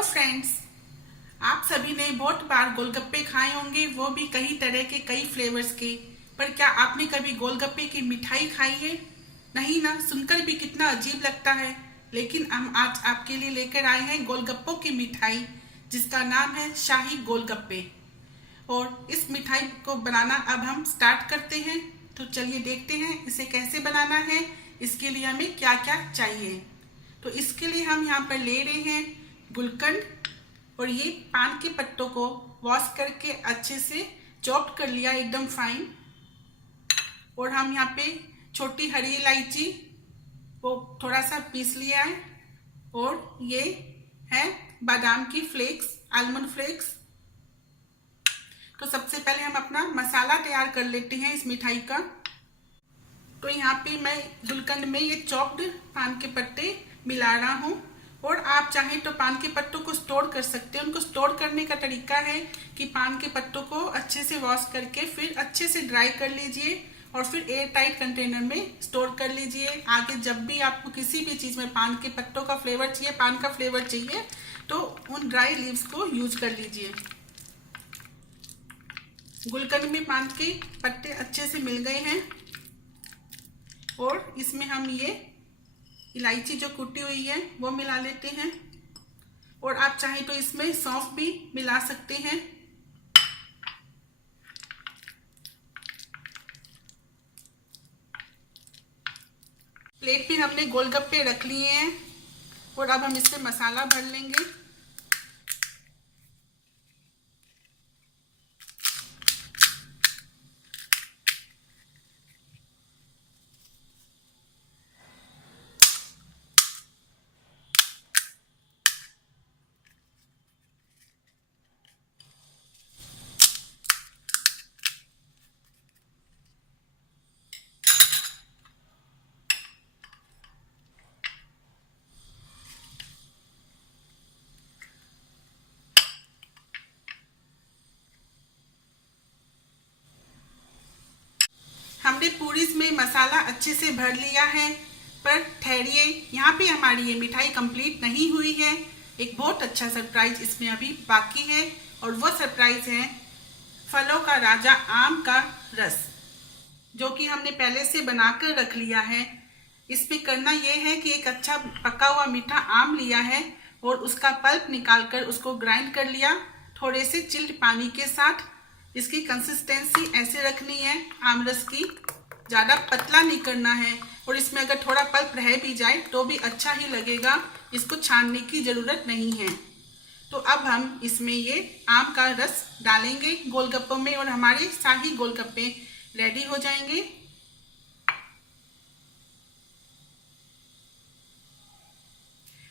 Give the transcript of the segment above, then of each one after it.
Hello friends, आप सभी ने बहुत बार गोलगप्पे खाए होंगे, वो भी कई तरह के कई फ्लेवर्स के। पर क्या आपने कभी गोलगप्पे की मिठाई खाई है? नहीं ना, सुनकर भी कितना अजीब लगता है। लेकिन हम आज आपके लिए लेकर आए हैं गोलगप्पों की मिठाई, जिसका नाम है शाही गोलगप्पे। और इस मिठाई को बनाना अब हम स्टार्ट करते हैं। तो चलिए देखते हैं इसे कैसे बनाना है, इसके लिए हमें क्या क्या चाहिए। तो इसके लिए हम यहाँ पर ले रहे हैं गुलकंद, और ये पान के पत्तों को वॉश करके अच्छे से चॉप्ड कर लिया एकदम फाइन। और हम यहाँ पे छोटी हरी इलायची वो थोड़ा सा पीस लिया है। और ये है बादाम की फ्लेक्स, आलमंड फ्लेक्स। तो सबसे पहले हम अपना मसाला तैयार कर लेते हैं इस मिठाई का। तो यहाँ पे मैं गुलकंद में ये चॉप्ड पान के पत्ते मिला रहा हूँ। और आप चाहें तो पान के पत्तों को स्टोर कर सकते हैं। उनको स्टोर करने का तरीका है कि पान के पत्तों को अच्छे से वॉश करके फिर अच्छे से ड्राई कर लीजिए और फिर एयर टाइट कंटेनर में स्टोर कर लीजिए। आगे जब भी आपको किसी भी चीज़ में पान के पत्तों का फ्लेवर चाहिए, पान का फ्लेवर चाहिए, तो उन ड्राई लीव्स को यूज कर लीजिए। गुलकंद में पान के पत्ते अच्छे से मिल गए हैं। और इसमें हम ये इलायची जो कुटी हुई है वो मिला लेते हैं। और आप चाहें तो इसमें सौंफ भी मिला सकते हैं। प्लेट पे हमने गोलगप्पे रख लिए हैं और अब हम इसमें मसाला भर लेंगे। हमने पूरी इसमें मसाला अच्छे से भर लिया है। पर ठहरिए, यहाँ पे हमारी ये मिठाई कंप्लीट नहीं हुई है। एक बहुत अच्छा सरप्राइज इसमें अभी बाकी है। और वो सरप्राइज है फलों का राजा आम का रस, जो कि हमने पहले से बनाकर रख लिया है। इसमें करना यह है कि एक अच्छा पका हुआ मीठा आम लिया है और उसका पल्प निकालकर उसको ग्राइंड कर लिया थोड़े से चिल्ड पानी के साथ। इसकी कंसिस्टेंसी ऐसे रखनी है आम रस की, ज़्यादा पतला नहीं करना है। और इसमें अगर थोड़ा पल्प रह भी जाए तो भी अच्छा ही लगेगा, इसको छानने की ज़रूरत नहीं है। तो अब हम इसमें ये आम का रस डालेंगे गोलगप्पों में और हमारे शाही गोलगप्पे रेडी हो जाएंगे।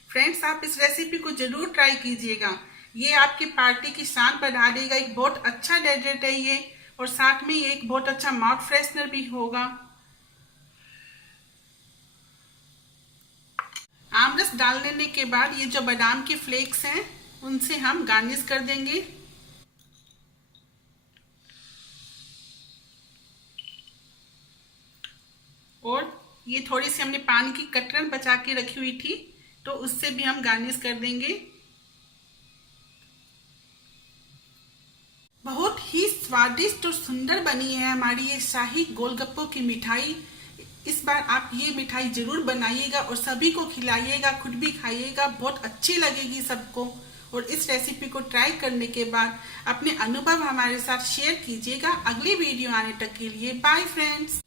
फ्रेंड्स, आप इस रेसिपी को जरूर ट्राई कीजिएगा। ये आपकी पार्टी की शान बढ़ा देगा। एक बहुत अच्छा डेजर्ट है ये, और साथ में ये एक बहुत अच्छा माउथ फ्रेशनर भी होगा। आमरस डाल देने के बाद ये जो बादाम के फ्लेक्स हैं उनसे हम गार्निश कर देंगे। और ये थोड़ी सी हमने पानी की कतरन बचा के रखी हुई थी, तो उससे भी हम गार्निश कर देंगे। बहुत ही स्वादिष्ट और सुंदर बनी है हमारी ये शाही गोलगप्पों की मिठाई। इस बार आप ये मिठाई जरूर बनाइएगा और सभी को खिलाइएगा, खुद भी खाइएगा, बहुत अच्छी लगेगी सबको। और इस रेसिपी को ट्राई करने के बाद अपने अनुभव हमारे साथ शेयर कीजिएगा। अगली वीडियो आने तक के लिए बाय फ्रेंड्स।